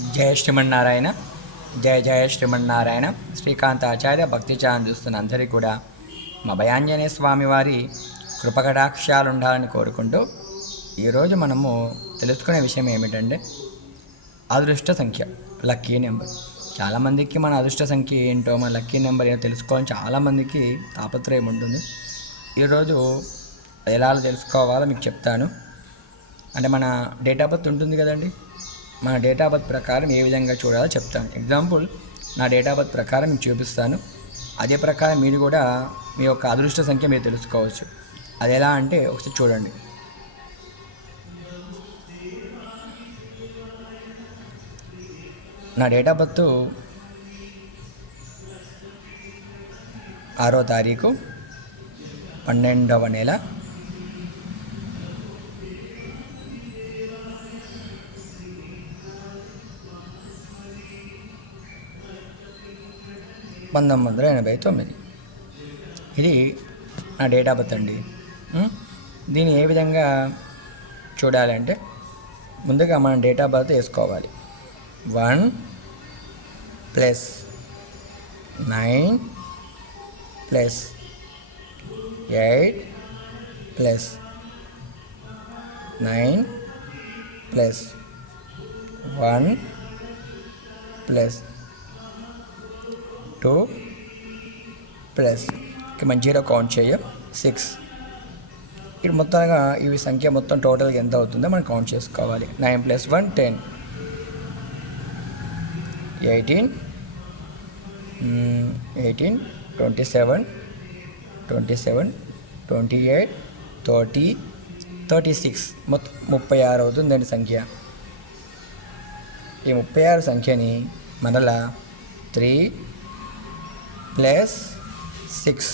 జయ శ్రీమన్నారాయణ జయ జయ శ్రీమన్నారాయణ శ్రీకాంత ఆచార్య భక్తి ఛానల్ చూస్తున్న అందరికీ కూడా మా భయాంజనేయ స్వామి వారి కృపకటాక్షాలు ఉండాలని కోరుకుంటూ ఈరోజు మనము తెలుసుకునే విషయం ఏమిటంటే అదృష్ట సంఖ్య లక్కీ నెంబర్. చాలామందికి మన అదృష్ట సంఖ్య ఏంటో మన లక్కీ నెంబర్ ఏంటో తెలుసుకోవాలని చాలామందికి తాపత్రయం ఉంటుంది. ఈరోజు ఎలా తెలుసుకోవాలో మీకు చెప్తాను. అంటే మన డేట్ ఆఫ్ బర్త్ ఉంటుంది కదండి? మన డేట్ ఆఫ్ బర్త్ ప్రకారం ఏ విధంగా చూడాలో చెప్తాను. ఎగ్జాంపుల్ నా డేట్ ఆఫ్ బర్త్ ప్రకారం మీకు చూపిస్తాను. అదే ప్రకారం మీరు కూడా మీ యొక్క అదృష్ట సంఖ్య మీరు తెలుసుకోవచ్చు. అది ఎలా అంటే ఒకసారి చూడండి. నా డేట్ ఆఫ్ బర్త్ ఆరో తారీఖు పన్నెండవ నెల పంతొమ్మిది వందల ఎనభై తొమ్మిది. ఇది నా డేట్ ఆఫ్ బర్త్ అండి. దీన్ని ఏ విధంగా చూడాలంటే ముందుగా మనం డేట్ ఆఫ్ బర్త్ వేసుకోవాలి. One plus nine plus eight plus nine plus one plus two plus ఇక మన జీరో కౌంట్ చేయ సిక్స్. ఇక్కడ మొత్తంగా ఇవి సంఖ్య మొత్తం టోటల్గా ఎంత అవుతుందో మనం కౌంట్ చేసుకోవాలి. Nine plus one ten. Eighteen. Eighteen twenty seven twenty seven twenty eight thirty thirty six. మొత్తం ముప్పై ఆరు అవుతుందండి సంఖ్య. ఈ ముప్పై ఆరు సంఖ్యని మరలా త్రీ ప్లస్ సిక్స్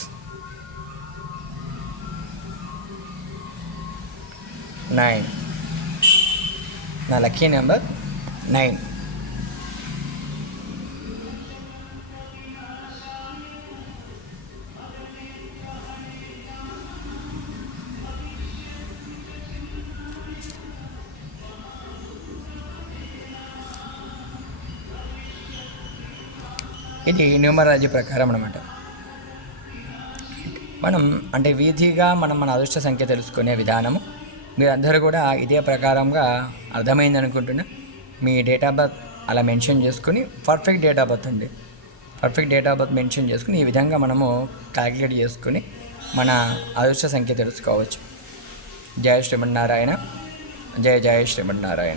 నైన్ నా లక్కీ నెంబర్ నైన్ ఇది న్యూమరాలజీ ప్రకారం అనమాట మనం అంటే వీధిగా మనం మన అదృష్ట సంఖ్య తెలుసుకునే విధానము. మీరందరూ కూడా ఇదే ప్రకారంగా అర్థమైంది అనుకుంటున్నా. మీ డేట్ ఆఫ్ బర్త్ అలా మెన్షన్ చేసుకుని పర్ఫెక్ట్ డేట్ ఆఫ్ బర్త్ అండి. Perfect date of birth mention చేసుకుని ఈ విధంగా మనము క్యాలిక్యులేట్ చేసుకుని మన అదృష్ట సంఖ్య తెలుసుకోవచ్చు. జయ శ్రీమన్నారాయణ. జయ జయ శ్రీమన్నారాయణ.